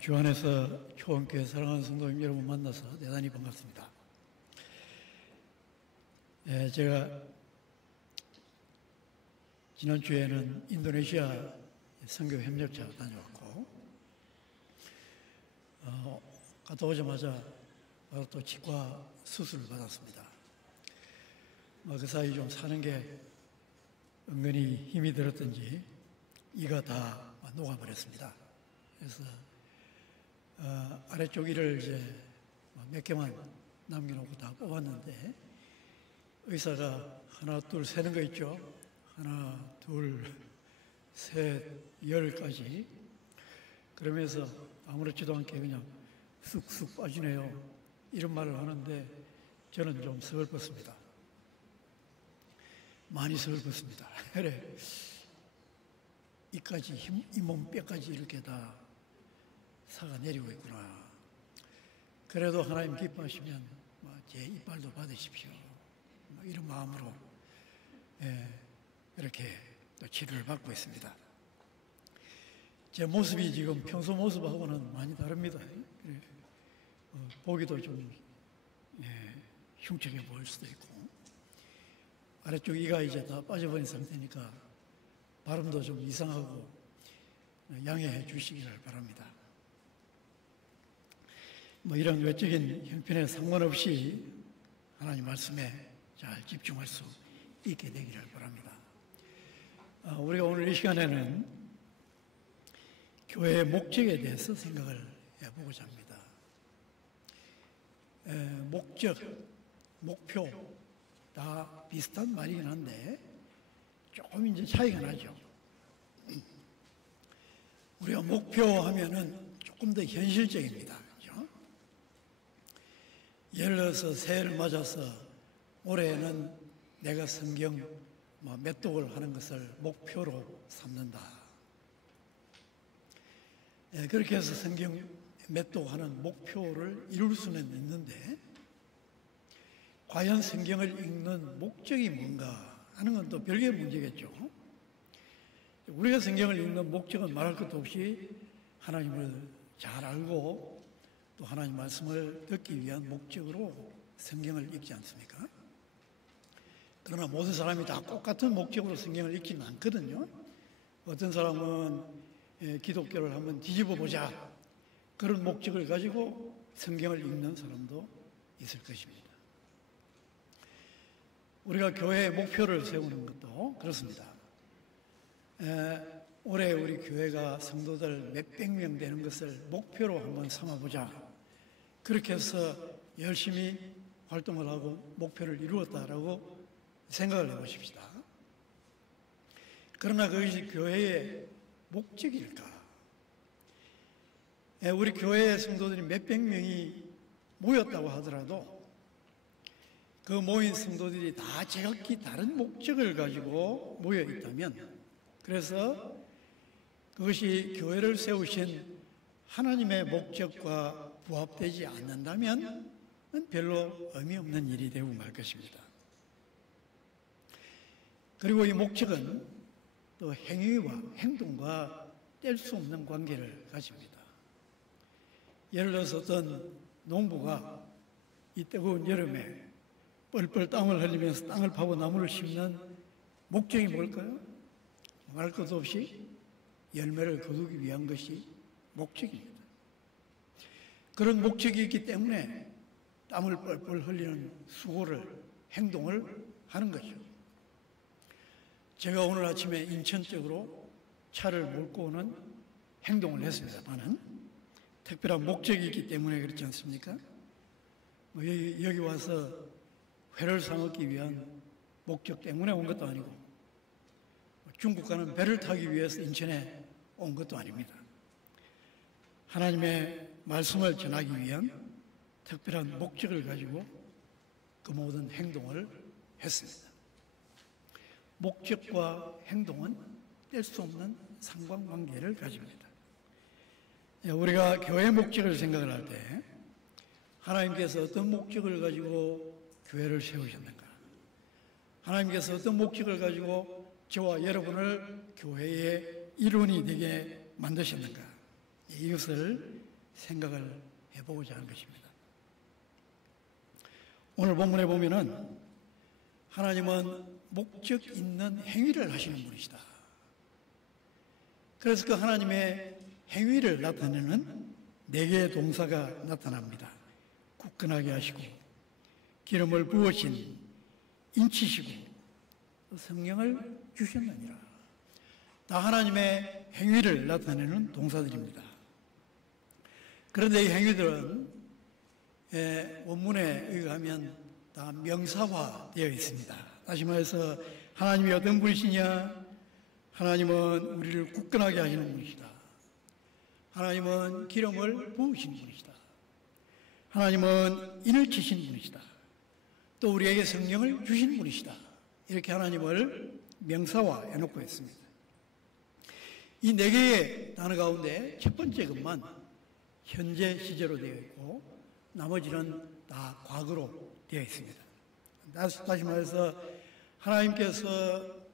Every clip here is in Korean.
주 안에서 교원교회 사랑하는 성도님 여러분 만나서 대단히 반갑습니다. 제가 지난주에는 인도네시아 선교 협력차 다녀왔고, 갔다 오자마자 바로 또 치과 수술을 받았습니다. 그 사이 좀 사는 게 은근히 힘이 들었던지 이가 다 녹아버렸습니다. 그래서 아래쪽 이를 이제 몇 개만 남겨놓고 다 뽑았는데, 의사가 하나, 둘, 세는 거 있죠? 하나, 둘, 셋, 10까지. 그러면서 아무렇지도 않게 그냥 쑥쑥 빠지네요, 이런 말을 하는데 저는 좀 서글펐습니다. 많이 서글펐습니다. 그래, 이까지, 잇몸 뼈까지 이렇게 다 사가 내리고 있구나. 그래도 하나님 기뻐하시면 제 이빨도 받으십시오, 이런 마음으로 이렇게 또 치료를 받고 있습니다. 제 모습이 지금 평소 모습하고는 많이 다릅니다. 보기도 좀 흉측해 보일 수도 있고, 아래쪽 이가 이제 다 빠져버린 상태니까 발음도 좀 이상하고 양해해 주시기를 바랍니다. 이런 외적인 형편에 상관없이 하나님 말씀에 잘 집중할 수 있게 되기를 바랍니다. 우리가 오늘 이 시간에는 교회의 목적에 대해서 생각을 해보고자 합니다. 목적, 목표 다 비슷한 말이긴 한데 조금 이제 차이가 나죠. 우리가 목표하면은 조금 더 현실적입니다. 그렇죠? 예를 들어서 새해를 맞아서 올해는 내가 성경 몇 독을 하는 것을 목표로 삼는다. 그렇게 해서 성경 몇 독 하는 목표를 이룰 수는 있는데, 과연 성경을 읽는 목적이 뭔가 하는 건 또 별개의 문제겠죠. 우리가 성경을 읽는 목적은 말할 것도 없이 하나님을 잘 알고 또 하나님 말씀을 듣기 위한 목적으로 성경을 읽지 않습니까? 그러나 모든 사람이 다 똑같은 목적으로 성경을 읽지는 않거든요. 어떤 사람은 기독교를 한번 뒤집어 보자, 그런 목적을 가지고 성경을 읽는 사람도 있을 것입니다. 우리가 교회의 목표를 세우는 것도 그렇습니다. 올해 우리 교회가 성도들 몇백 명 되는 것을 목표로 한번 삼아보자, 그렇게 해서 열심히 활동을 하고 목표를 이루었다라고 생각을 해보십시다. 그러나 그것이 교회의 목적일까? 우리 교회의 성도들이 몇백 명이 모였다고 하더라도 그 모인 성도들이 다 제각기 다른 목적을 가지고 모여 있다면, 그래서 그것이 교회를 세우신 하나님의 목적과 부합되지 않는다면 별로 의미 없는 일이 되고 말 것입니다. 그리고 이 목적은 또 행위와 행동과 뗄 수 없는 관계를 가집니다. 예를 들어서 어떤 농부가 이 뜨거운 여름에 뻘뻘 땀을 흘리면서 땅을 파고 나무를 심는 목적이 뭘까요? 말할 것도 없이 열매를 거두기 위한 것이 목적입니다. 그런 목적이 있기 때문에 땀을 뻘뻘 흘리는 수고를, 행동을 하는 거죠. 제가 오늘 아침에 인천 쪽으로 차를 몰고 오는 행동을 했습니다만은 특별한 목적이 있기 때문에 그렇지 않습니까? 여기 와서 회를 사먹기 위한 목적 때문에 온 것도 아니고, 중국 가는 배를 타기 위해서 인천에 온 것도 아닙니다. 하나님의 말씀을 전하기 위한 특별한 목적을 가지고 그 모든 행동을 했습니다. 목적과 행동은 뗄 수 없는 상관관계를 가집니다. 우리가 교회 목적을 생각을 할 때 하나님께서 어떤 목적을 가지고 교회를 세우셨는가? 하나님께서 어떤 목적을 가지고 저와 여러분을 교회의 일원이 되게 만드셨는가? 이것을 생각을 해보고자 하는 것입니다. 오늘 본문에 보면은 하나님은 목적 있는 행위를 하시는 분이시다. 그래서 그 하나님의 행위를 나타내는 4개의 동사가 나타납니다. 굳건하게 하시고, 기름을 부으신, 인치시고, 성령을 주셨느니라. 다 하나님의 행위를 나타내는 동사들입니다. 그런데 이 행위들은 원문에 의하면 다 명사화되어 있습니다. 다시 말해서 하나님이 어떤 분이시냐? 하나님은 우리를 굳건하게 하시는 분이시다. 하나님은 기름을 부으시는 분이시다. 하나님은 인을 치신 분이시다. 또 우리에게 성령을 주신 분이시다. 이렇게 하나님을 명사화해 놓고 있습니다. 이 4개의 단어 가운데 첫 번째 것만 현재 시제로 되어 있고 나머지는 다 과거로 되어 있습니다. 다시 말해서 하나님께서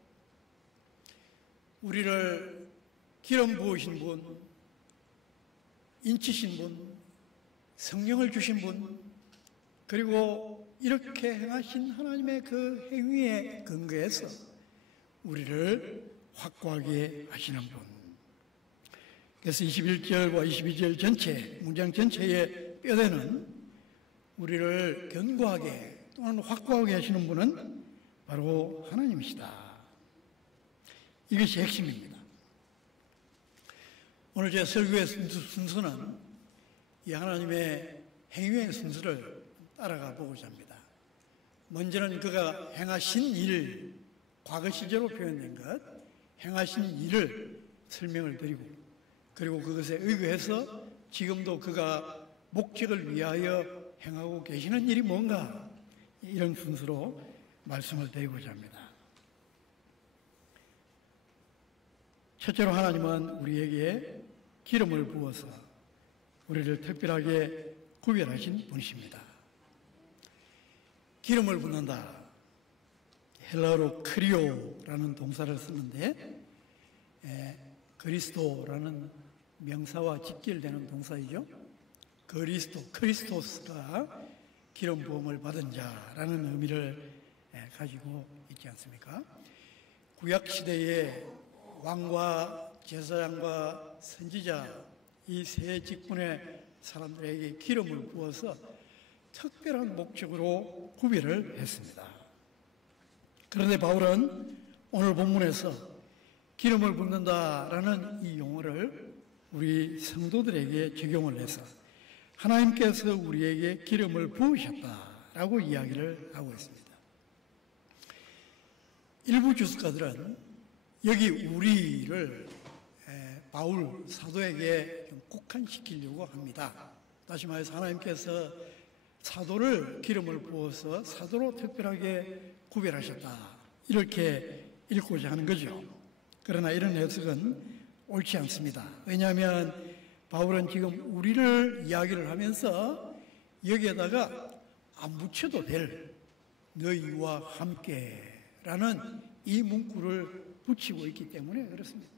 우리를 기름 부으신 분, 인치신 분, 성령을 주신 분, 그리고 이렇게 행하신 하나님의 그 행위에 근거해서 우리를 확고하게 하시는 분. 그래서 21절과 22절 전체, 문장 전체의 뼈대는 우리를 견고하게 또는 확고하게 하시는 분은 바로 하나님이시다. 이것이 핵심입니다. 오늘 제 설교의 순서는 이 하나님의 행위의 순서를 따라가 보고자 합니다. 먼저는 그가 행하신 일, 과거 시제로 표현된 것, 행하신 일을 설명을 드리고, 그리고 그것에 의거해서 지금도 그가 목적을 위하여 행하고 계시는 일이 뭔가, 이런 순서로 말씀을 드리고자 합니다. 첫째로 하나님은 우리에게 기름을 부어서 우리를 특별하게 구별하신 분이십니다. 기름을 붓는다. 헬라어로 크리오라는 동사를 쓰는데 그리스도라는 명사와 직결되는 동사이죠. 크리스토스가 기름 부음을 받은 자라는 의미를 가지고 있지 않습니까? 구약 시대에 왕과 제사장과 선지자 이 세 직분의 사람들에게 기름을 부어서 특별한 목적으로 구별을 했습니다. 그런데 바울은 오늘 본문에서 기름을 붓는다라는 이 용어를 우리 성도들에게 적용을 해서 하나님께서 우리에게 기름을 부으셨다라고 이야기를 하고 있습니다. 일부 주석가들은 여기 우리를 바울 사도에게 좀 국한시키려고 합니다. 다시 말해서 하나님께서 사도를 기름을 부어서 사도로 특별하게 구별하셨다. 이렇게 읽고자 하는 거죠. 그러나 이런 해석은 옳지 않습니다. 왜냐하면 바울은 지금 우리를 이야기를 하면서 여기에다가 안 붙여도 될 너희와 함께라는 이 문구를 붙이고 있기 때문에 그렇습니다.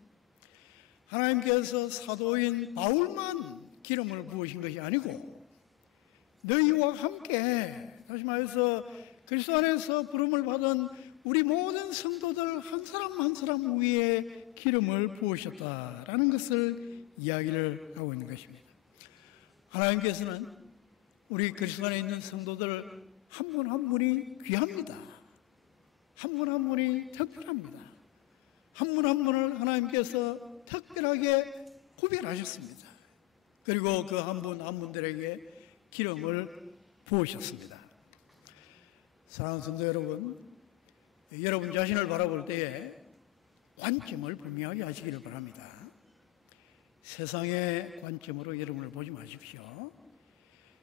하나님께서 사도인 바울만 기름을 부으신 것이 아니고 너희와 함께, 다시 말해서 그리스도 안에서 부름을 받은 우리 모든 성도들 한 사람 한 사람 위에 기름을 부으셨다라는 것을 이야기를 하고 있는 것입니다. 하나님께서는 우리 그리스도 안에 있는 성도들 한 분 한 분이 귀합니다. 한 분 한 분이 특별합니다. 한 분 한 분을 하나님께서 특별하게 구별하셨습니다. 그리고 그 한 분 한 분들에게 기름을 부으셨습니다. 사랑하는 성도 여러분, 여러분 자신을 바라볼 때에 관점을 분명하게 하시기를 바랍니다. 세상의 관점으로 여러분을 보지 마십시오.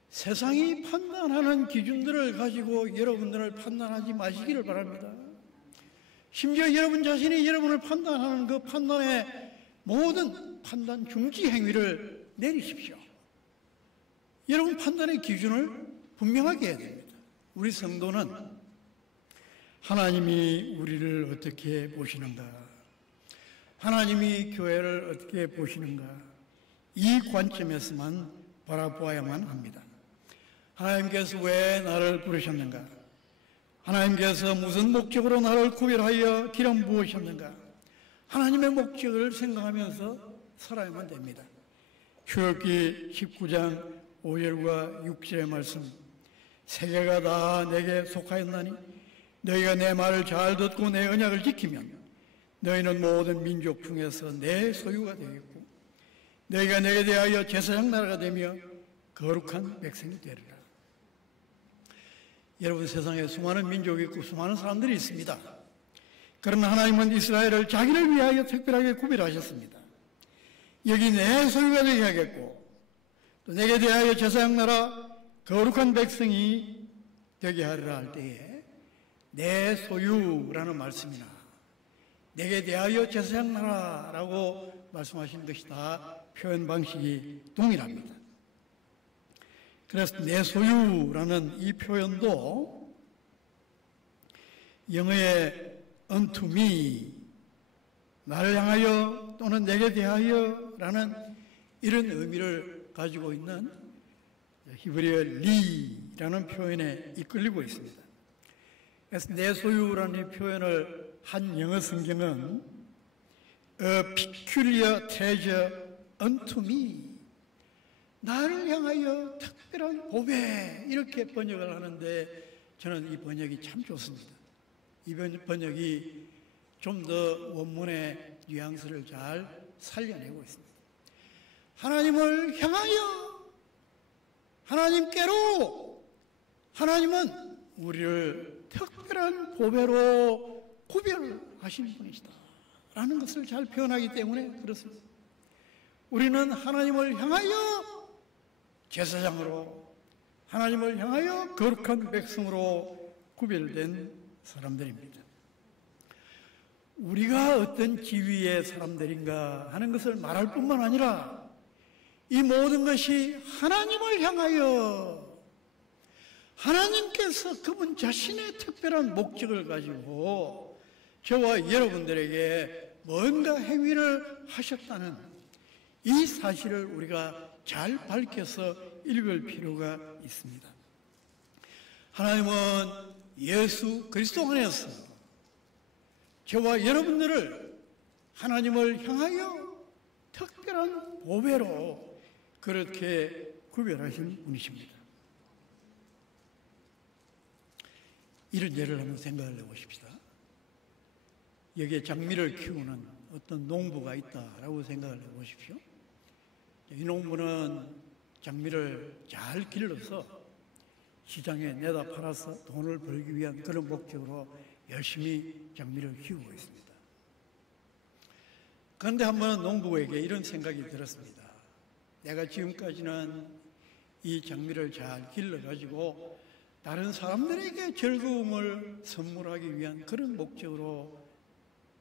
세상이 판단하는 기준들을 가지고 여러분들을 판단하지 마시기를 바랍니다. 심지어 여러분 자신이 여러분을 판단하는 그 판단의 모든 판단 중지 행위를 내리십시오. 여러분 판단의 기준을 분명하게 해야 됩니다. 우리 성도는 하나님이 우리를 어떻게 보시는가? 하나님이 교회를 어떻게 보시는가? 이 관점에서만 바라보아야만 합니다. 하나님께서 왜 나를 부르셨는가? 하나님께서 무슨 목적으로 나를 구별하여 기름 부으셨는가? 하나님의 목적을 생각하면서 살아야만 됩니다. 출애굽기 19장 5절과 6절의 말씀, 세계가 다 내게 속하였나니 너희가 내 말을 잘 듣고 내 언약을 지키면 너희는 모든 민족 중에서 내 소유가 되겠고 너희가 내게 대하여 제사장 나라가 되며 거룩한 백성이 되리라. 여러분, 세상에 수많은 민족이 있고 수많은 사람들이 있습니다. 그러나 하나님은 이스라엘을 자기를 위하여 특별하게 구별하셨습니다. 여기 내 소유가 되게 하겠고 또 내게 대하여 제사장 나라 거룩한 백성이 되게 하리라 할 때에 내 소유라는 말씀이나 내게 대하여 제사장 나라라고 말씀하시는 것이 다 표현 방식이 동일합니다. 그래서 내 소유라는 이 표현도 영어의 unto me, 나를 향하여 또는 내게 대하여 라는 이런 의미를 가지고 있는 히브리어 리라는 표현에 이끌리고 있습니다. 그래서 내 소유라는 이 표현을 한 영어 성경은 A peculiar treasure unto me, 나를 향하여 특별한 보배, 이렇게 번역을 하는데 저는 이 번역이 참 좋습니다. 이 번역이 좀 더 원문의 뉘앙스를 잘 살려내고 있습니다. 하나님을 향하여, 하나님께로, 하나님은 우리를 특별한 보배로 구별하신 분이시다 라는 것을 잘 표현하기 때문에 그렇습니다. 우리는 하나님을 향하여 제사장으로, 하나님을 향하여 거룩한 백성으로 구별된 사람들입니다. 우리가 어떤 지위의 사람들인가 하는 것을 말할 뿐만 아니라 이 모든 것이 하나님을 향하여, 하나님께서 그분 자신의 특별한 목적을 가지고 저와 여러분들에게 뭔가 행위를 하셨다는 이 사실을 우리가 잘 밝혀서 읽을 필요가 있습니다. 하나님은 예수 그리스도 안에서 저와 여러분들을 하나님을 향하여 특별한 보배로 그렇게 구별하신 분이십니다. 이런 예를 한번 생각을 해보십시다. 여기에 장미를 키우는 어떤 농부가 있다라고 생각을 해보십시오. 이 농부는 장미를 잘 길러서 시장에 내다 팔아서 돈을 벌기 위한 그런 목적으로 열심히 장미를 키우고 있습니다. 그런데 한 번은 농부에게 이런 생각이 들었습니다. 내가 지금까지는 이 장미를 잘 길러가지고 다른 사람들에게 즐거움을 선물하기 위한 그런 목적으로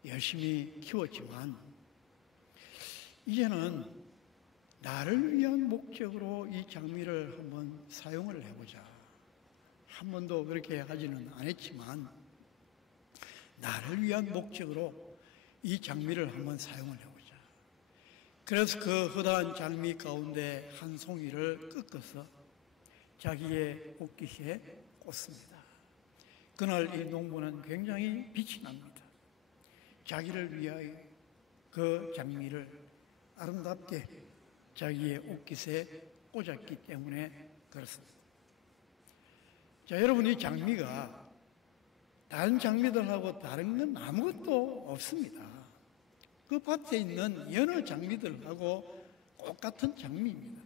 열심히 키웠지만 이제는 나를 위한 목적으로 이 장미를 한번 사용을 해보자. 한 번도 그렇게 하지는 않았지만 나를 위한 목적으로 이 장미를 한번 사용을 해보자. 그래서 그 허다한 장미 가운데 한 송이를 꺾어서 자기의 옷깃에 꽂습니다. 그날 이 농부는 굉장히 빛이 납니다. 자기를 위하여 그 장미를 아름답게 자기의 옷깃에 꽂았기 때문에 그렇습니다. 자, 여러분, 이 장미가 다른 장미들하고 다른 건 아무것도 없습니다. 그 밭에 있는 여러 장미들하고 똑같은 장미입니다.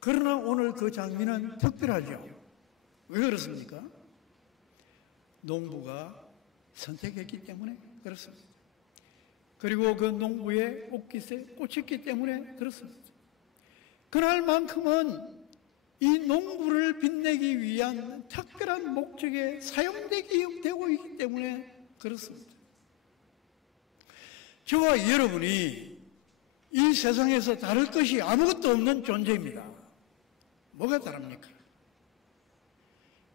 그러나 오늘 그 장미는 특별하죠. 왜 그렇습니까? 농부가 선택했기 때문에 그렇습니다. 그리고 그 농부의 옷깃에 꽂혔기 때문에 그렇습니다. 그날만큼은 이 농부를 빛내기 위한 특별한 목적에 사용되고 있기 때문에 그렇습니다. 저와 여러분이 이 세상에서 다를 것이 아무것도 없는 존재입니다. 뭐가 다릅니까?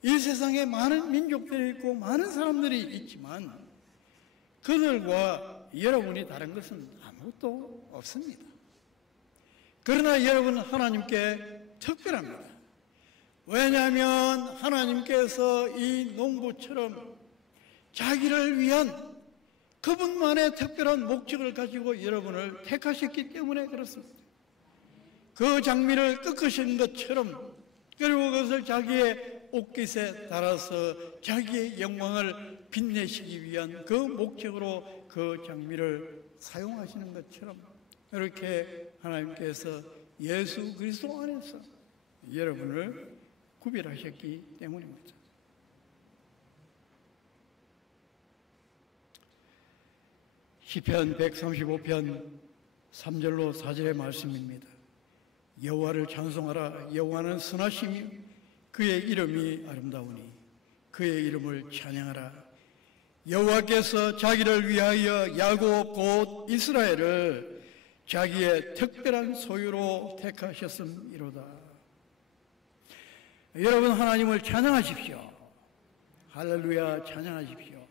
이 세상에 많은 민족들이 있고 많은 사람들이 있지만 그들과 여러분이 다른 것은 아무것도 없습니다. 그러나 여러분, 하나님께 특별합니다. 왜냐하면 하나님께서 이 농부처럼 자기를 위한 그분만의 특별한 목적을 가지고 여러분을 택하셨기 때문에 그렇습니다. 그 장미를 꺾으신 것처럼, 그리고 그것을 자기의 옷깃에 달아서 자기의 영광을 빛내시기 위한 그 목적으로 그 장미를 사용하시는 것처럼, 이렇게 하나님께서 예수 그리스도 안에서 여러분을 구별하셨기 때문입니다. 시편 135편 3절로 4절의 말씀입니다. 여호와를 찬송하라. 여호와는 선하시며 그의 이름이 아름다우니 그의 이름을 찬양하라. 여호와께서 자기를 위하여 야곱 곧 이스라엘을 자기의 특별한 소유로 택하셨음이로다. 여러분, 하나님을 찬양하십시오. 할렐루야, 찬양하십시오.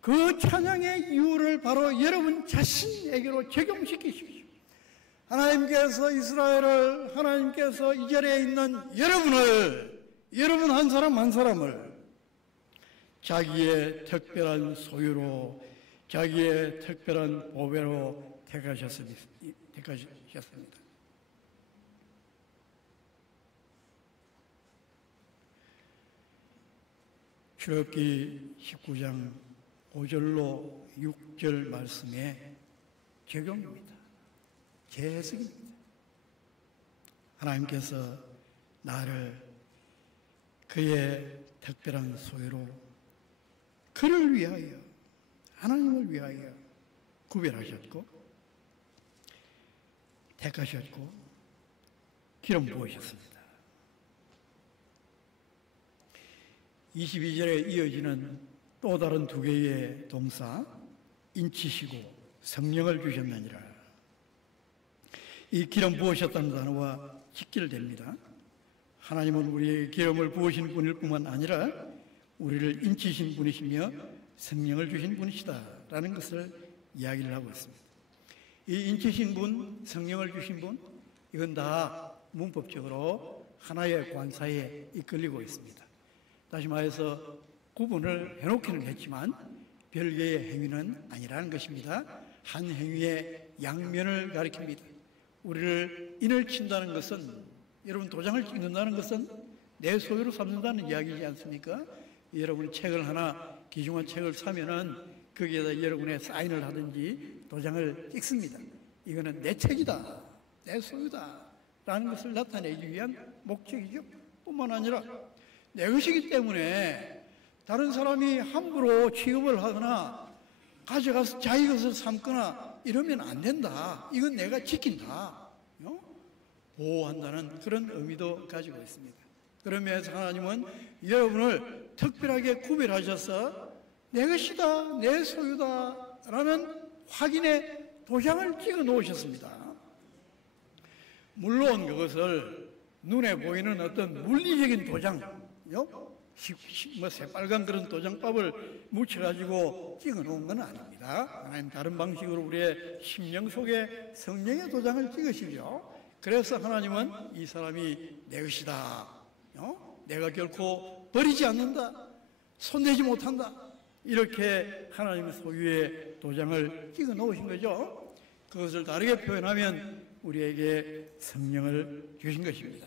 그 찬양의 이유를 바로 여러분 자신에게로 적용시키십시오. 하나님께서 이스라엘을, 하나님께서 이 자리에 있는 여러분을, 여러분 한 사람 한 사람을 자기의 특별한 소유로, 자기의 특별한 보배로 택하셨습니다. 출애굽기 19장 5절로 6절 말씀의 적용입니다. 재해석입니다. 하나님께서 나를 그의 특별한 소유로, 그를 위하여, 하나님을 위하여 구별하셨고 택하셨고 기름 부으셨습니다. 22절에 이어지는 또 다른 두 개의 동사, 인치시고 성령을 주셨느니라. 이 기름 부으셨다는 단어와 직결됩니다. 하나님은 우리에게 기름을 부으신 분일 뿐만 아니라 우리를 인치신 분이시며 성령을 주신 분이시다라는 것을 이야기를 하고 있습니다. 이 인치신 분, 성령을 주신 분, 이건 다 문법적으로 하나의 관사에 이끌리고 있습니다. 다시 말해서 구분을 해놓기는 했지만 별개의 행위는 아니라는 것입니다. 한 행위의 양면을 가리킵니다. 우리를 인을 친다는 것은, 여러분 도장을 찍는다는 것은 내 소유로 삼는다는 이야기이지 않습니까? 여러분 책을 하나, 귀중한 책을 사면은 거기에다 여러분의 사인을 하든지 도장을 찍습니다. 이거는 내 책이다, 내 소유다 라는 것을 나타내기 위한 목적이죠. 뿐만 아니라 내 것이기 때문에 다른 사람이 함부로 취급을 하거나 가져가서 자기 것을 삼거나 이러면 안 된다. 이건 내가 지킨다, 보호한다는 그런 의미도 가지고 있습니다. 그러면서 하나님은 여러분을 특별하게 구별하셔서 내 것이다, 내 소유다 라는 확인의 도장을 찍어 놓으셨습니다. 물론 그것을 눈에 보이는 어떤 물리적인 도장, 새빨간 그런 도장밥을 묻혀가지고 찍어 놓은 건 아닙니다. 하나님 다른 방식으로 우리의 심령 속에 성령의 도장을 찍으시죠. 그래서 하나님은 이 사람이 내 것이다, 내가 결코 버리지 않는다, 손대지 못한다, 이렇게 하나님의 소유의 도장을 찍어 놓으신 거죠. 그것을 다르게 표현하면 우리에게 성령을 주신 것입니다.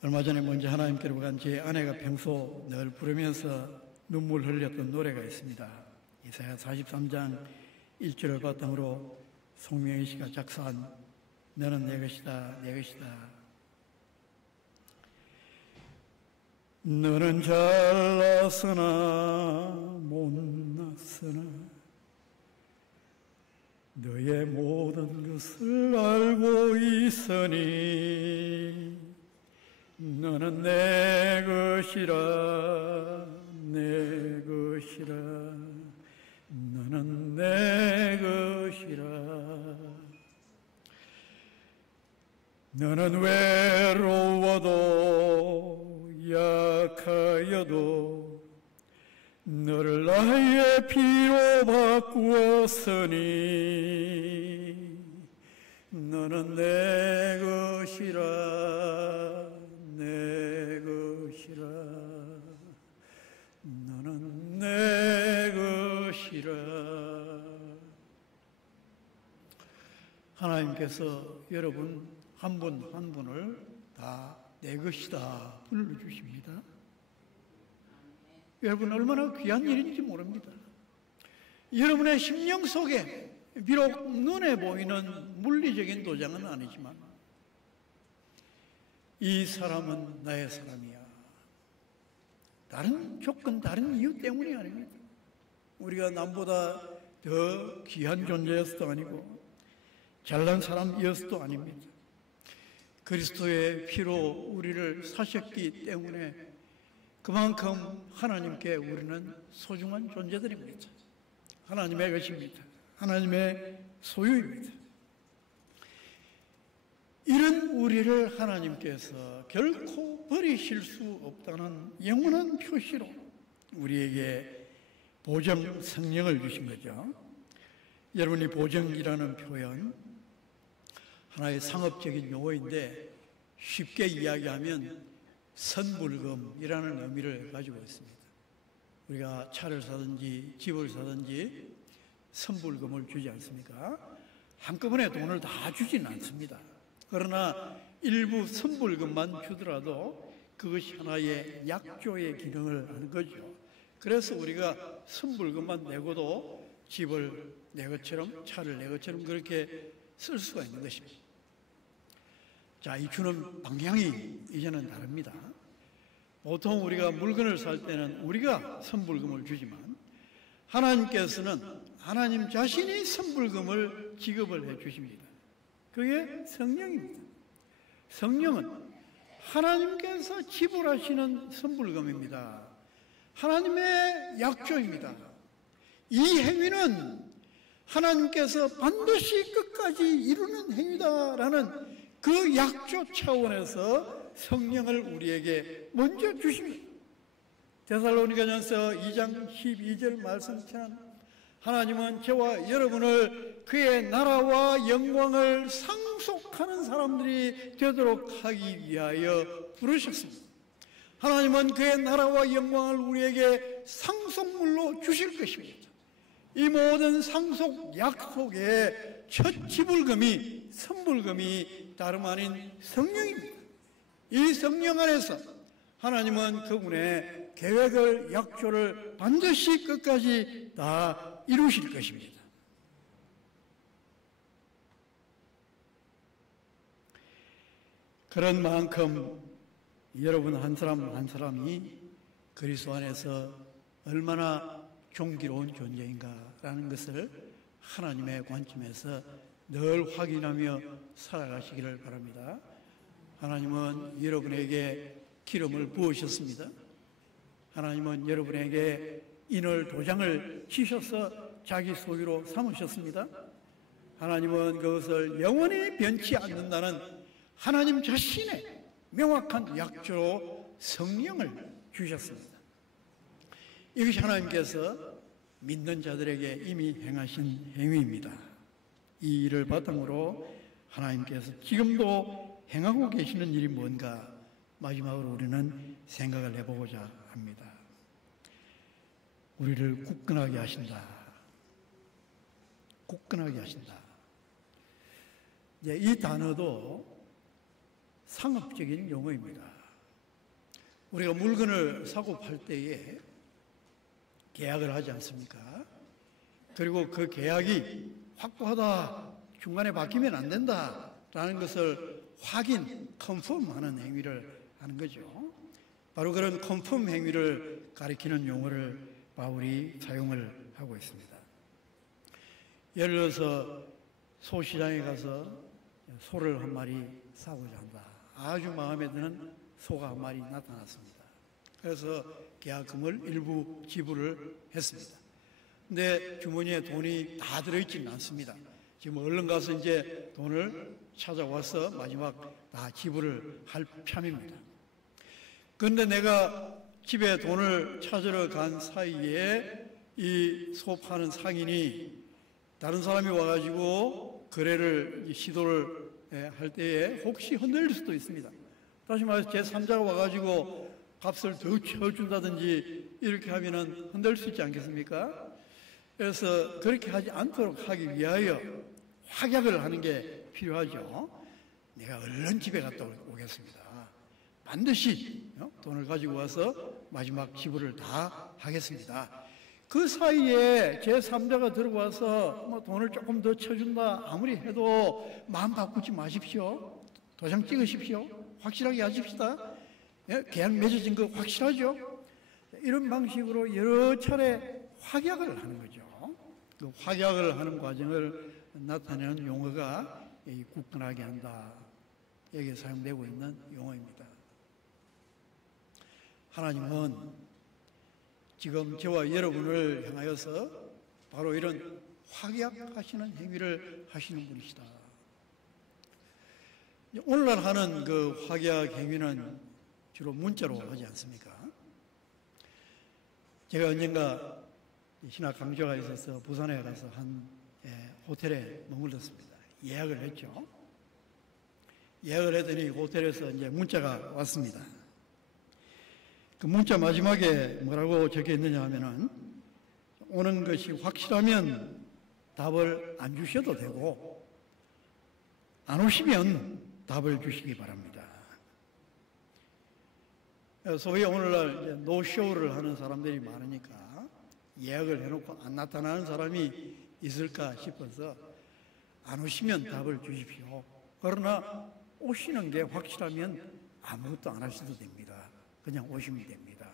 얼마 전에 먼저 하나님께로 간 제 아내가 평소 늘 부르면서 눈물 흘렸던 노래가 있습니다. 이사야 43장 1절을 바탕으로 송명희 씨가 작사한 너는 내 것이다, 내 것이다. 너는 잘났으나 못났으나 너의 모든 것을 알고 있으니 너는 내 것이라, 내 것이라, 너는 내 것이라. 너는 외로워도 약하여도 너를 나의 피로 바꾸었으니 너는 내 것이라 내 것이라 너는 내 것이라. 하나님께서 여러분 한 분 한 분을 다 내 것이다 불러주십니다. 여러분 얼마나 귀한 일인지 모릅니다. 여러분의 심령 속에 비록 눈에 보이는 물리적인 도장은 아니지만 이 사람은 나의 사람이야. 다른 조건, 다른 이유 때문이 아닙니다. 우리가 남보다 더 귀한 존재였어도 아니고 잘난 사람이었어도 아닙니다. 그리스도의 피로 우리를 사셨기 때문에 그만큼 하나님께 우리는 소중한 존재들입니다. 하나님의 것입니다. 하나님의 소유입니다. 이런 우리를 하나님께서 결코 버리실 수 없다는 영원한 표시로 우리에게 보정 성령을 주신 거죠. 여러분이 보정이라는 표현, 하나의 상업적인 용어인데 쉽게 이야기하면 선불금이라는 의미를 가지고 있습니다. 우리가 차를 사든지 집을 사든지 선불금을 주지 않습니까? 한꺼번에 돈을 다 주지는 않습니다. 그러나 일부 선불금만 주더라도 그것이 하나의 약조의 기능을 하는 거죠. 그래서 우리가 선불금만 내고도 집을 내 것처럼 차를 내 것처럼 그렇게 쓸 수가 있는 것입니다. 자, 이 주는 방향이 이제는 다릅니다. 보통 우리가 물건을 살 때는 우리가 선불금을 주지만 하나님께서는 하나님 자신이 선불금을 지급을 해 주십니다. 그게 성령입니다. 성령은 하나님께서 지불하시는 선불금입니다. 하나님의 약조입니다. 이 행위는 하나님께서 반드시 끝까지 이루는 행위다라는 그 약조 차원에서 성령을 우리에게 먼저 주십니다. 데살로니가전서 2장 12절 말씀처럼 하나님은 저와 여러분을 그의 나라와 영광을 상속하는 사람들이 되도록 하기 위하여 부르셨습니다. 하나님은 그의 나라와 영광을 우리에게 상속물로 주실 것입니다. 이 모든 상속 약속의 첫 지불금이 선불금이 다름 아닌 성령입니다. 이 성령 안에서 하나님은 그분의 계획을 약조를 반드시 끝까지 다 이루실 것입니다. 그런 만큼 여러분 한 사람 한 사람이 그리스도 안에서 얼마나 존귀로운 존재인가라는 것을 하나님의 관점에서 늘 확인하며 살아가시기를 바랍니다. 하나님은 여러분에게 기름을 부으셨습니다. 하나님은 여러분에게 인을 도장을 치셔서 자기 소유로 삼으셨습니다. 하나님은 그것을 영원히 변치 않는다는 하나님 자신의 명확한 약조로 성령을 주셨습니다. 이것이 하나님께서 믿는 자들에게 이미 행하신 행위입니다. 이 일을 바탕으로 하나님께서 지금도 행하고 계시는 일이 뭔가 마지막으로 우리는 생각을 해보고자 합니다. 우리를 굳건하게 하신다. 굳건하게 하신다. 이 단어도 상업적인 용어입니다. 우리가 물건을 사고 팔 때에 계약을 하지 않습니까? 그리고 그 계약이 확고하다, 중간에 바뀌면 안 된다 라는 것을 확인, 컨펌하는 행위를 하는 거죠. 바로 그런 컨펌 행위를 가리키는 용어를 바울이 사용을 하고 있습니다. 예를 들어서 소시장에 가서 소를 한 마리 사고자 한다. 아주 마음에 드는 소가 한 마리 나타났습니다. 그래서 계약금을 일부 지불을 했습니다. 근데 주머니에 돈이 다 들어있지는 않습니다. 지금 얼른 가서 이제 돈을 찾아와서 마지막 다 지불을 할 참입니다. 그런데 내가 집에 돈을 찾으러 간 사이에 이 소 파는 상인이 다른 사람이 와가지고 거래를 시도를 할 때에 혹시 흔들릴 수도 있습니다. 다시 말해서 제3자가 와가지고 값을 더 채워준다든지 이렇게 하면은 흔들릴 수 있지 않겠습니까? 그래서 그렇게 하지 않도록 하기 위하여 확약을 하는 게 필요하죠. 내가 얼른 집에 갔다 오겠습니다. 반드시 돈을 가지고 와서 마지막 지불을 다 하겠습니다. 그 사이에 제3자가 들어와서 뭐 돈을 조금 더 쳐준다 아무리 해도 마음 바꾸지 마십시오. 도장 찍으십시오. 확실하게 하십시다. 계약 맺어진 거 확실하죠? 이런 방식으로 여러 차례 확약을 하는 거죠. 그 확약을 하는 과정을 나타내는 용어가 이 굳건하게 한다. 여기에 사용되고 있는 용어입니다. 하나님은 지금 저와 여러분을 향하여서 바로 이런 확약하시는 행위를 하시는 분이시다. 오늘날 하는 그 확약 행위는 주로 문자로 하지 않습니까? 제가 언젠가 신학 강좌가 있어서 부산에 가서 한 호텔에 머물렀습니다. 예약을 했죠. 예약을 했더니 호텔에서 이제 문자가 왔습니다. 그 문자 마지막에 뭐라고 적혀 있느냐 하면은 오는 것이 확실하면 답을 안 주셔도 되고 안 오시면 답을 주시기 바랍니다. 소위 오늘날 이제 노쇼를 하는 사람들이 많으니까 예약을 해놓고 안 나타나는 사람이 있을까 싶어서 안 오시면 답을 주십시오. 그러나 오시는 게 확실하면 아무것도 안 하셔도 됩니다. 그냥 오시면 됩니다.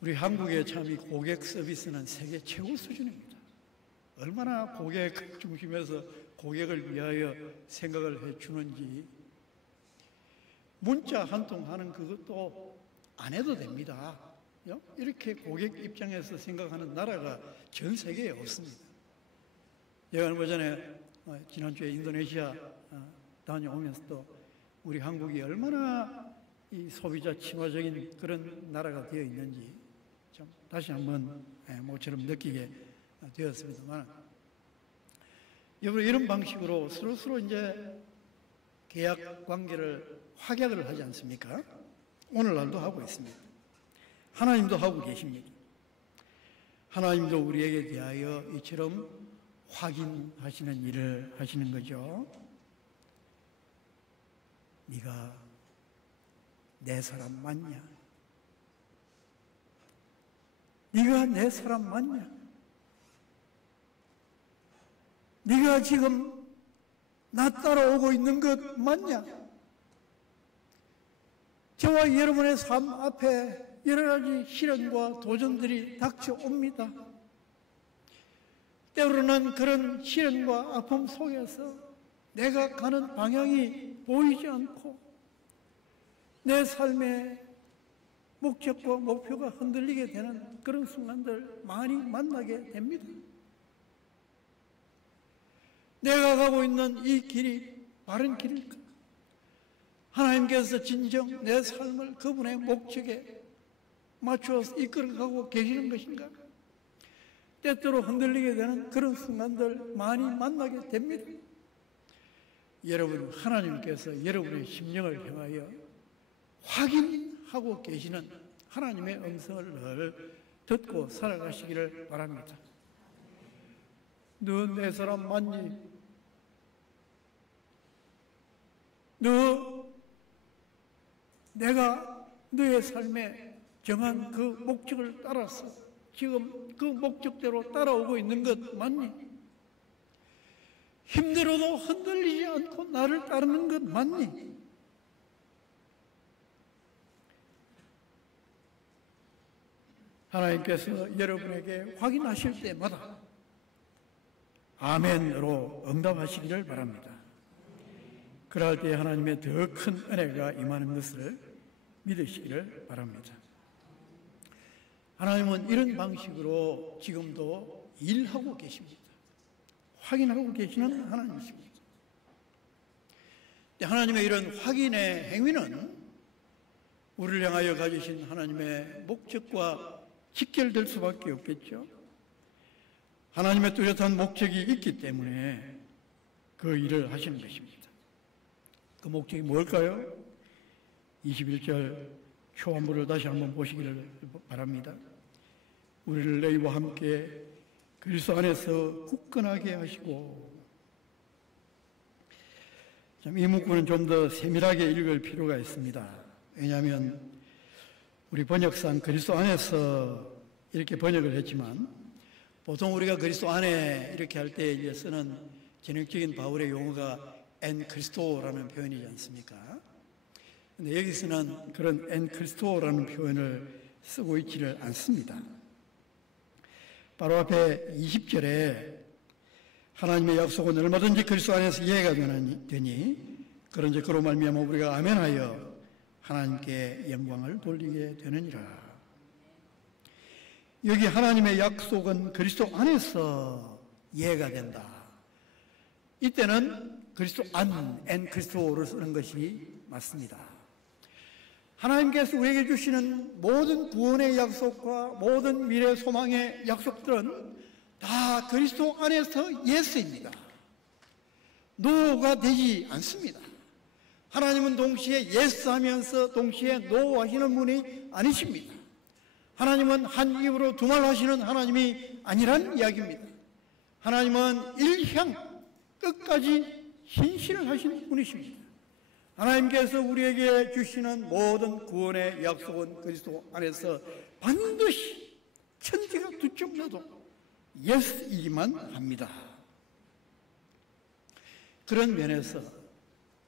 우리 한국의 참 이 고객 서비스는 세계 최고 수준입니다. 얼마나 고객 중심에서 고객을 위하여 생각을 해주는지 문자 한 통 하는 그것도 안 해도 됩니다. 이렇게 고객 입장에서 생각하는 나라가 전 세계에 없습니다. 제가 얼마 전에 지난주에 인도네시아 다녀오면서도 우리 한국이 얼마나 이 소비자 친화적인 그런 나라가 되어 있는지 좀 다시 한번 모처럼 느끼게 되었습니다만, 여러분 이런 방식으로 서로 이제 계약 관계를 확약을 하지 않습니까? 오늘날도 하고 있습니다. 하나님도 하고 계십니다. 하나님도 우리에게 대하여 이처럼 확인하시는 일을 하시는 거죠. 네가 내 사람 맞냐? 네가 내 사람 맞냐? 네가 지금 나 따라오고 있는 것 맞냐? 저와 여러분의 삶 앞에 여러 가지 시련과 도전들이 닥쳐옵니다. 때로는 그런 시련과 아픔 속에서 내가 가는 방향이 보이지 않고 내 삶의 목적과 목표가 흔들리게 되는 그런 순간들 많이 만나게 됩니다. 내가 가고 있는 이 길이 바른 길일까? 하나님께서 진정 내 삶을 그분의 목적에 맞추어서 이끌어가고 계시는 것인가? 때때로 흔들리게 되는 그런 순간들 많이 만나게 됩니다. 여러분, 하나님께서 여러분의 심령을 향하여 확인하고 계시는 하나님의 음성을 늘 듣고 살아가시기를 바랍니다. 너 내 사람 맞니? 너 내가 너의 삶에 정한 그 목적을 따라서 지금 그 목적대로 따라오고 있는 것 맞니? 힘들어도 흔들리지 않고 나를 따르는 것 맞니? 하나님께서 여러분에게 확인하실 때마다 아멘으로 응답하시기를 바랍니다. 그럴 때 하나님의 더 큰 은혜가 임하는 것을 믿으시기를 바랍니다. 하나님은 이런 방식으로 지금도 일하고 계십니다. 확인하고 계시는 하나님이십니다. 하나님의 이런 확인의 행위는 우리를 향하여 가지신 하나님의 목적과 직결될 수밖에 없겠죠. 하나님의 뚜렷한 목적이 있기 때문에 그 일을 하시는 것입니다. 그 목적이 뭘까요? 21절 초안부를 다시 한번 보시기를 바랍니다. 우리를 너희와 함께 그리스도 안에서 굳건하게 하시고, 이 문구는 좀 더 세밀하게 읽을 필요가 있습니다. 왜냐하면 우리 번역상 그리스도 안에서 이렇게 번역을 했지만, 보통 우리가 그리스도 안에 이렇게 할 때 쓰는 전형적인 바울의 용어가 엔 크리스토라는 표현이지 않습니까? 근데 여기서는 그런 엔 크리스토라는 표현을 쓰고 있지를 않습니다. 바로 앞에 20절에 하나님의 약속은 얼마든지 그리스도 안에서 이해가 되니 그런즉 그로 말미암아 우리가 아멘하여 하나님께 영광을 돌리게 되느니라. 여기 하나님의 약속은 그리스도 안에서 이해가 된다. 이때는 그리스도 엔 그리스도를 쓰는 것이 맞습니다. 하나님께서 우리에게 주시는 모든 구원의 약속과 모든 미래 소망의 약속들은 다 그리스도 안에서 예스입니다. 노가 되지 않습니다. 하나님은 동시에 예스하면서 동시에 노 하시는 분이 아니십니다. 하나님은 한 입으로 두 말 하시는 하나님이 아니란 이야기입니다. 하나님은 일향 끝까지 신실을 하시는 분이십니다. 하나님께서 우리에게 주시는 모든 구원의 약속은 그리스도 안에서 반드시 천지가 두쪽 나도 예스이기만 합니다. 그런 면에서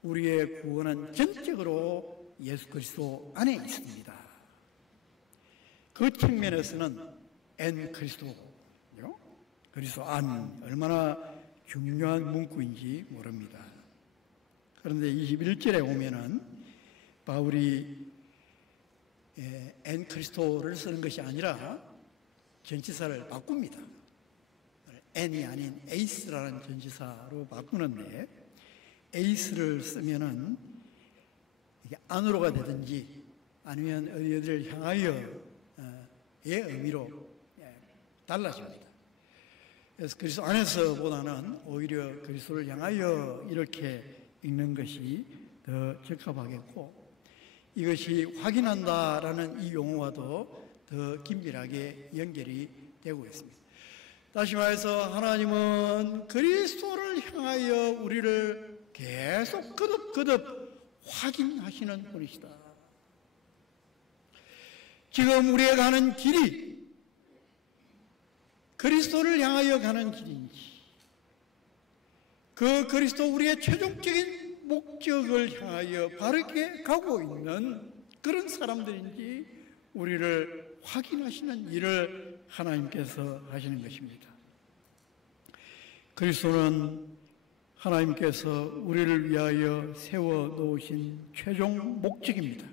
우리의 구원은 전적으로 예수 그리스도 안에 있습니다. 그 측면에서는 엔 그리스도, 그리스도 안, 얼마나 중요한 문구인지 모릅니다. 그런데 21절에 오면은 바울이 엔 크리스토를 쓰는 것이 아니라 전치사를 바꿉니다. 엔이 아닌 에이스라는 전치사로 바꾸는데, 에이스를 쓰면은 이게 안으로가 되든지 아니면 어디를 향하여의 의미로 달라집니다. 그래서 그리스도 안에서보다는 오히려 그리스도를 향하여 이렇게 읽는 것이 더 적합하겠고, 이것이 확인한다라는 이 용어와도 더 긴밀하게 연결이 되고 있습니다. 다시 말해서 하나님은 그리스도를 향하여 우리를 계속 거듭 확인하시는 분이시다. 지금 우리가 가는 길이 그리스도를 향하여 가는 길인지, 그 그리스도 우리의 최종적인 목적을 향하여 바르게 가고 있는 그런 사람들인지 우리를 확인하시는 일을 하나님께서 하시는 것입니다. 그리스도는 하나님께서 우리를 위하여 세워놓으신 최종 목적입니다.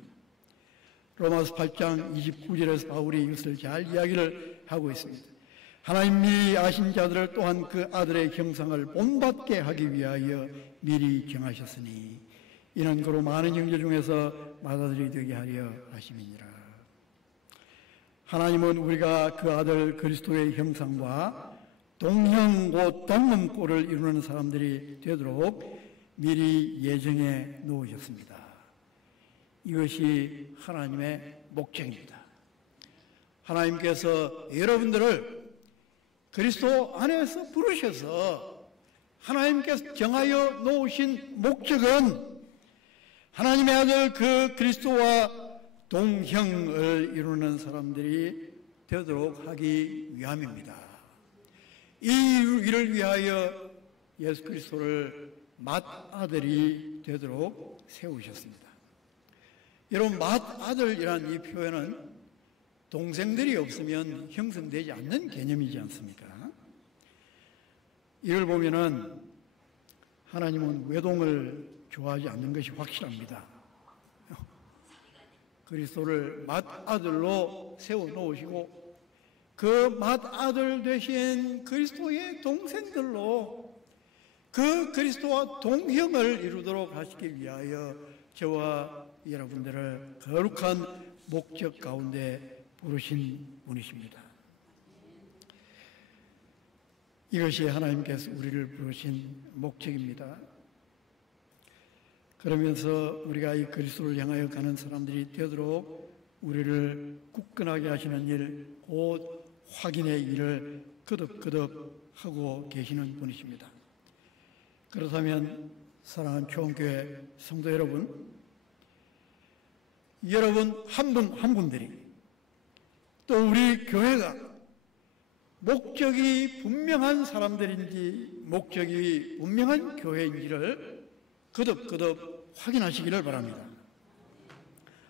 로마서 8장 29절에서 바울이 이것을 잘 이야기를 하고 있습니다. 하나님 미리 아신 자들을 또한 그 아들의 형상을 본받게 하기 위하여 미리 정하셨으니 이는 그로 많은 형제 중에서 맏아들이 되게 하려 하심이니라. 하나님은 우리가 그 아들 그리스도의 형상과 동형 곧 동문꼴을 이루는 사람들이 되도록 미리 예정해 놓으셨습니다. 이것이 하나님의 목적입니다. 하나님께서 여러분들을 그리스도 안에서 부르셔서 하나님께서 정하여 놓으신 목적은 하나님의 아들 그 그리스도와 동형을 이루는 사람들이 되도록 하기 위함입니다. 이 일을 위하여 예수 그리스도를 맏아들이 되도록 세우셨습니다. 여러분, 맏아들이라는 이 표현은 동생들이 없으면 형성되지 않는 개념이지 않습니까? 이걸 보면은 하나님은 외동을 좋아하지 않는 것이 확실합니다. 그리스도를 맏아들로 세워놓으시고 그 맏아들 되신 그리스도의 동생들로 그 그리스도와 동형을 이루도록 하시기 위하여 저와 여러분들을 거룩한 목적 가운데 부르신 분이십니다. 이것이 하나님께서 우리를 부르신 목적입니다. 그러면서 우리가 이 그리스도를 향하여 가는 사람들이 되도록 우리를 굳건하게 하시는 일, 곧 확인의 일을 거듭거듭 하고 계시는 분이십니다. 그렇다면 사랑하는 초원교회 성도 여러분, 여러분 한 분 한 분들이 또 우리 교회가 목적이 분명한 사람들인지 목적이 분명한 교회인지를 거듭거듭 확인하시기를 바랍니다.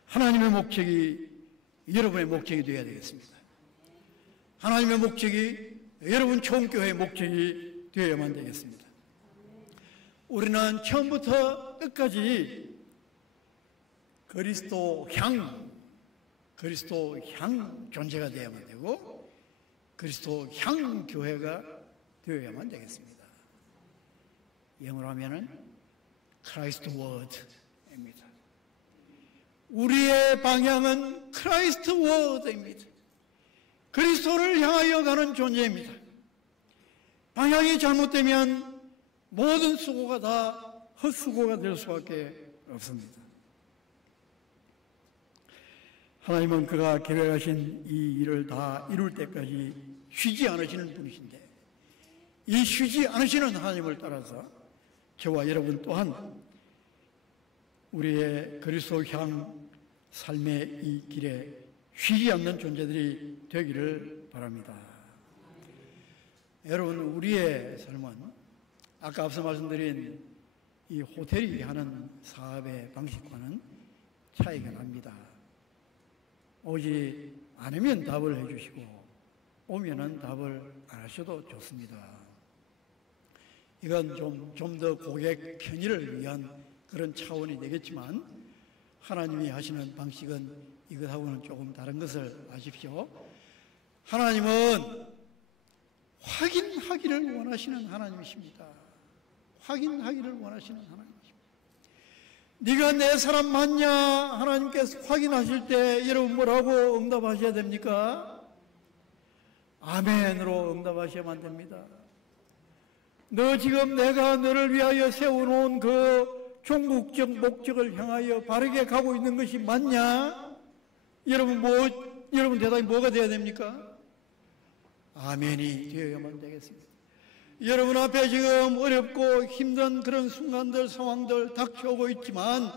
하나님의 목적이 여러분의 목적이 되어야 되겠습니다. 하나님의 목적이 여러분 초원교회의 목적이 되어야만 되겠습니다. 우리는 처음부터 끝까지 그리스도 향 존재가 되어야만 되고 그리스도 향 교회가 되어야만 되겠습니다. 영어로 하면은 크라이스트 워드입니다. 우리의 방향은 크라이스트 워드입니다. 그리스도를 향하여 가는 존재입니다. 방향이 잘못되면 모든 수고가 다 헛수고가 될 수밖에 없습니다. 하나님은 그가 계획하신 이 일을 다 이룰 때까지 쉬지 않으시는 분이신데 이 쉬지 않으시는 하나님을 따라서 저와 여러분 또한 우리의 그리스도 향 삶의 이 길에 쉬지 않는 존재들이 되기를 바랍니다. 여러분, 우리의 삶은 아까 앞서 말씀드린 이 호텔이 하는 사업의 방식과는 차이가 납니다. 오지 않으면 답을 해주시고 오면은 답을 안 하셔도 좋습니다. 이건 좀 더 고객 편의를 위한 그런 차원이 되겠지만 하나님이 하시는 방식은 이것하고는 조금 다른 것을 아십시오. 하나님은 확인하기를 원하시는 하나님이십니다. 확인하기를 원하시는 하나님이십니다. 네가 내 사람 맞냐? 하나님께서 확인하실 때 여러분 뭐라고 응답하셔야 됩니까? 아멘으로 응답하셔야만 됩니다. 너 지금 내가 너를 위하여 세워놓은 그 종국적 목적을 향하여 바르게 가고 있는 것이 맞냐? 여러분 대답이 뭐가 되어야 됩니까? 아멘이 되어야만 되겠습니다. 여러분 앞에 지금 어렵고 힘든 그런 순간들, 상황들 닥쳐오고 있지만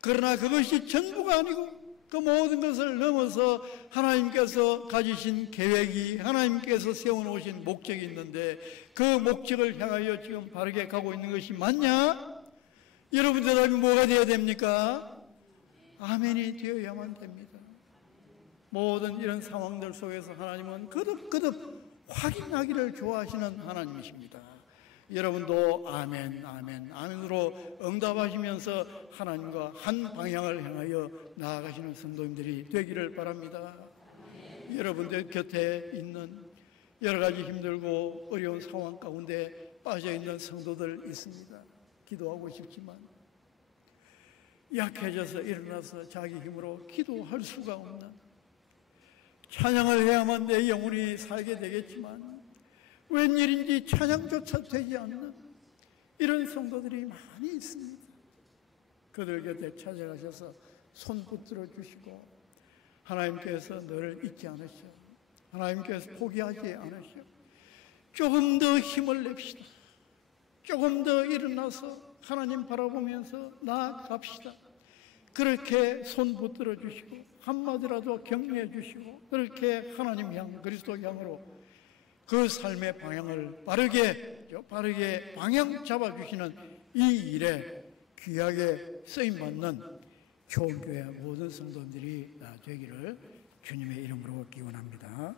그러나 그것이 전부가 아니고 그 모든 것을 넘어서 하나님께서 가지신 계획이 하나님께서 세워놓으신 목적이 있는데 그 목적을 향하여 지금 바르게 가고 있는 것이 맞냐? 여러분 대답이 뭐가 되어야 됩니까? 아멘이 되어야만 됩니다. 모든 이런 상황들 속에서 하나님은 거듭거듭 확인하기를 좋아하시는 하나님이십니다. 여러분도 아멘으로 응답하시면서 하나님과 한 방향을 향하여 나아가시는 성도님들이 되기를 바랍니다. 여러분들 곁에 있는 여러 가지 힘들고 어려운 상황 가운데 빠져있는 성도들 있습니다. 기도하고 싶지만 약해져서 일어나서 자기 힘으로 기도할 수가 없는, 찬양을 해야만 내 영혼이 살게 되겠지만 웬일인지 찬양조차 되지 않는 이런 성도들이 많이 있습니다. 그들 곁에 찾아가셔서 손 붙들어 주시고 하나님께서 너를 잊지 않으셔, 하나님께서 포기하지 않으셔, 조금 더 힘을 냅시다, 조금 더 일어나서 하나님 바라보면서 나아갑시다. 그렇게 손 붙들어 주시고 한마디라도 격려해 주시고 그렇게 하나님 향, 그리스도 향으로 그 삶의 방향을 빠르게 방향 잡아주시는 이 일에 귀하게 쓰임받는 초원교회 모든 성도들이 되기를 주님의 이름으로 기원합니다.